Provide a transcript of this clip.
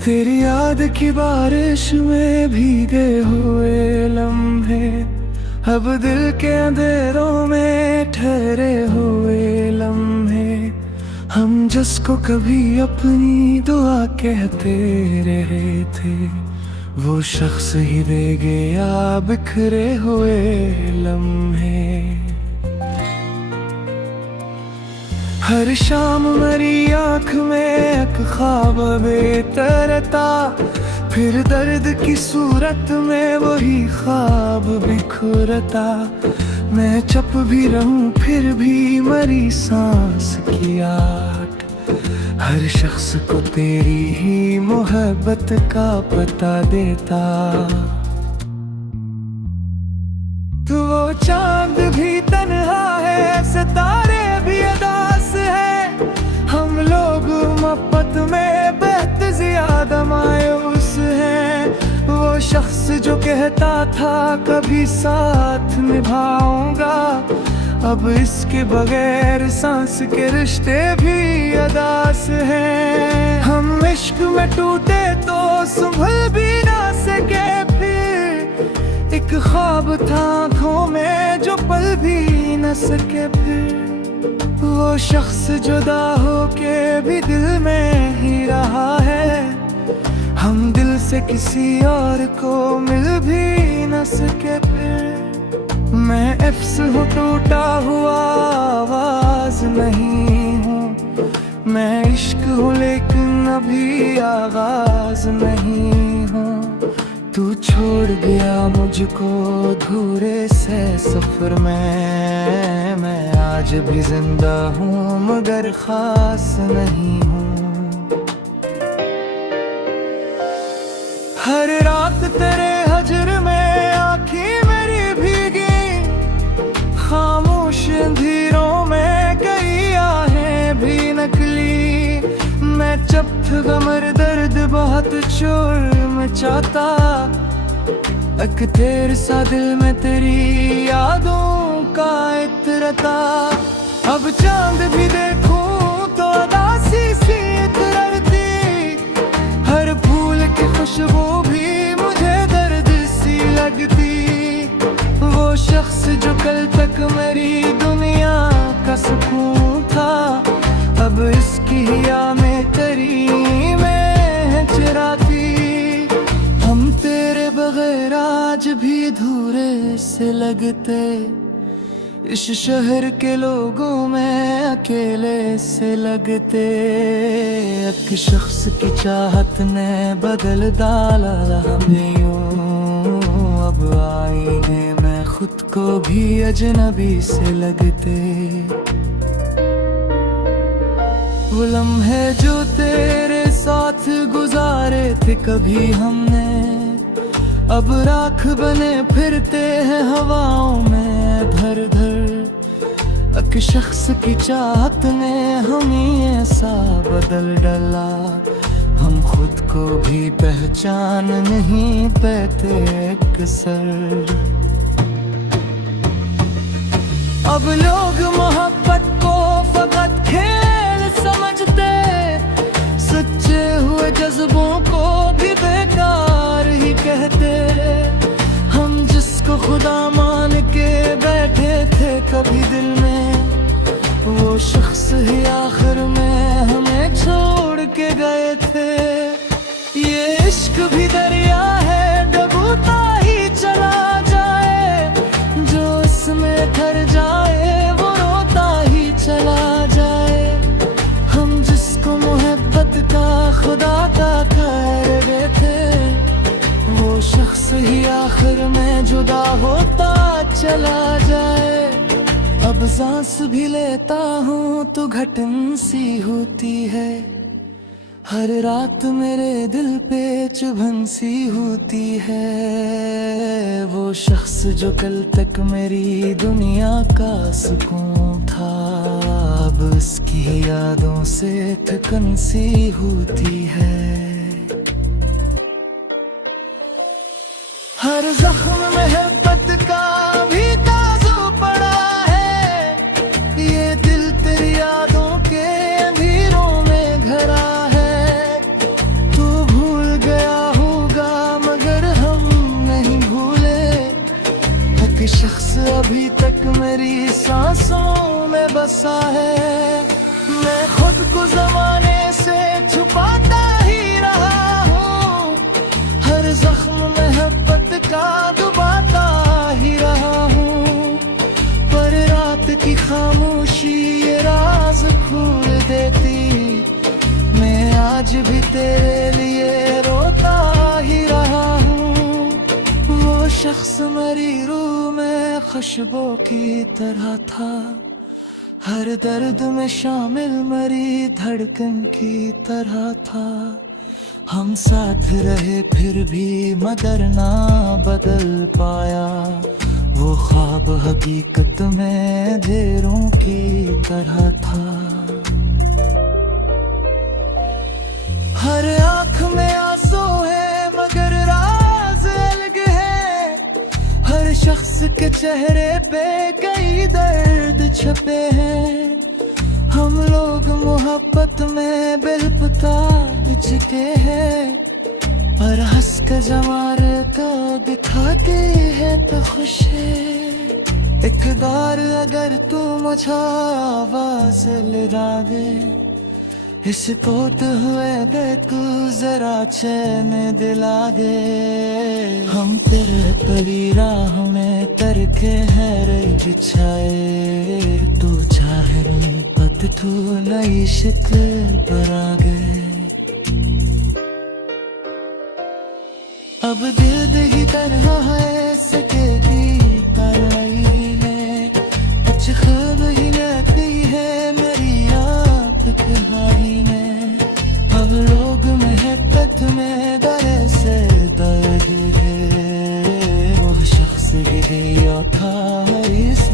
तेरी याद की बारिश में भीगे हुए लम्हे, अब दिल के अंधेरों में ठहरे हुए लम्हे। हम जिसको कभी अपनी दुआ कहते रहे थे, वो शख्स ही दे गया बिखरे हुए लम्हे। हर शाम मेरी आँख में एक ख्वाब बेतरता, फिर दर्द की सूरत में वही ख्वाब बिखरता। मैं चुप भी रहूं फिर भी मरी सांस की आहट, हर शख्स को तेरी ही मोहब्बत का पता देता। तू वो चांद भी तन्हा है, सितारे भी उदास है, हम लोग मोहब्बत में बहते ज्यादा मायूस हैं। वो शख्स जो कहता था कभी साथ निभाऊंगा, अब इसके बगैर सांस के रिश्ते भी अदास हैं। हम इश्क में टूटे तो संभल भी ना सके, फिर एक ख्वाब था आँखों में जो पल भी न सके। फिर वो शख्स जुदा होके भी दिल में ही रहा है, हम दिल से किसी और को मिल भी न सके। फिर मैं अफ्स हूँ टूटा हुआ आवाज नहीं हूँ, मैं इश्क हूँ लेकिन अभी आगाज नहीं हूँ। तू छोड़ गया मुझको अधूरे से सफर में, मैं आज भी जिंदा हूँ मगर खास नहीं हूँ। हर रात तेरे हजर में आँखें मेरी भीगी, खामोश अंधेरों में कई आहें भी नकली। मैं जब गमर दर्द बहुत शोर मचाता, अक तेरे सा दिल में तेरी यादों का इतरता। अब चांद भी देखूं तो उदासी सी इतरती, हर फूल की खुशबू भी मुझे दर्द सी लगती। वो शख्स जो कल तक मेरी दुनिया का सुकून था, अब इसकी हिया में तेरी में चिराती। हम तेरे बगैर आज भी अधूरे से लगते, इस शहर के लोगों में अकेले से लगते। एक शख्स की चाहत ने बदल डाला हमें यूं, अब आईने में खुद को भी अजनबी से लगते। वो लम्हे जो तेरे साथ गुजारे थे कभी हमने, अब राख बने फिरते हैं हवाओं में धर धर। एक शख्स की चाहत ने हमें ऐसा बदल डाला, हम खुद को भी पहचान नहीं पाते अक्सर। अब लोग मोहब्बत को फकत खेल समझते, सच्चे हुए जज्बों को भी बेकार ही कहते। हम जिसको खुदा मान के बैठे थे कभी दिल में, वो शख्स ही आखिर में हमें छोड़ के गए थे। ये इश्क भी दरिया है डूबता ही चला जाए, जो इसमें ठहर जाए वो रोता ही चला जाए। हम जिसको मोहब्बत का खुदा का कह रहे थे, वो शख्स ही आखिर में जुदा होता चला जाए। अब सांस भी लेता हूँ तो घटन सी होती है, हर रात मेरे दिल पे चुभन सी होती है। वो शख्स जो कल तक मेरी दुनिया का सुकून था, अब उसकी यादों से थकन सी होती है। हर जख्म मोहब्बत का भी ताज़ू पड़ा है, ये दिल तेरी यादों के अंधेरों में घरा है। तू भूल एक शख्स अभी तक मेरी सांसों में बसा है। मैं खुद को जमाने से छुपाता ही रहा हूँ, हर जख्म मोहब्बत का डुबाता ही रहा हूँ। पर रात की खामोशी ये राज खोल देती, मैं आज भी तेरे लिए रोता ही रहा हूँ। वो शख्स मेरी रूह में खुशबू की तरह था, हर दर्द में शामिल मेरी धड़कन की तरह था। हम साथ रहे फिर भी मगर ना बदल पाया, वो ख्वाब हकीकत में अंधेरों की तरह था। हर आँख में आंसू है मगर राज अलग है, हर शख्स के चेहरे पे कई दर्द छपे हैं। हम लोग मोहब्बत में बेलपता बिछते हैं, पर हंस कर जमारे तो दिखाते हैं तो खुश है। एक बार अगर तू मुझे आवाज लगा दे, इस पोत हुए दे तू जरा चैन दिला दे। हम तेरे परी राह में तरके है बिछाए, तू चाहे पत तू नई शिकल पर आ गए। अब दिल ही तरह है सकेगी तन्हाई में, कुछ खूब ही लगती है मेरी आप कहानी में। अब लोग मोहब्बत में डरे से दर्द है, वो शख्स ही गया था इस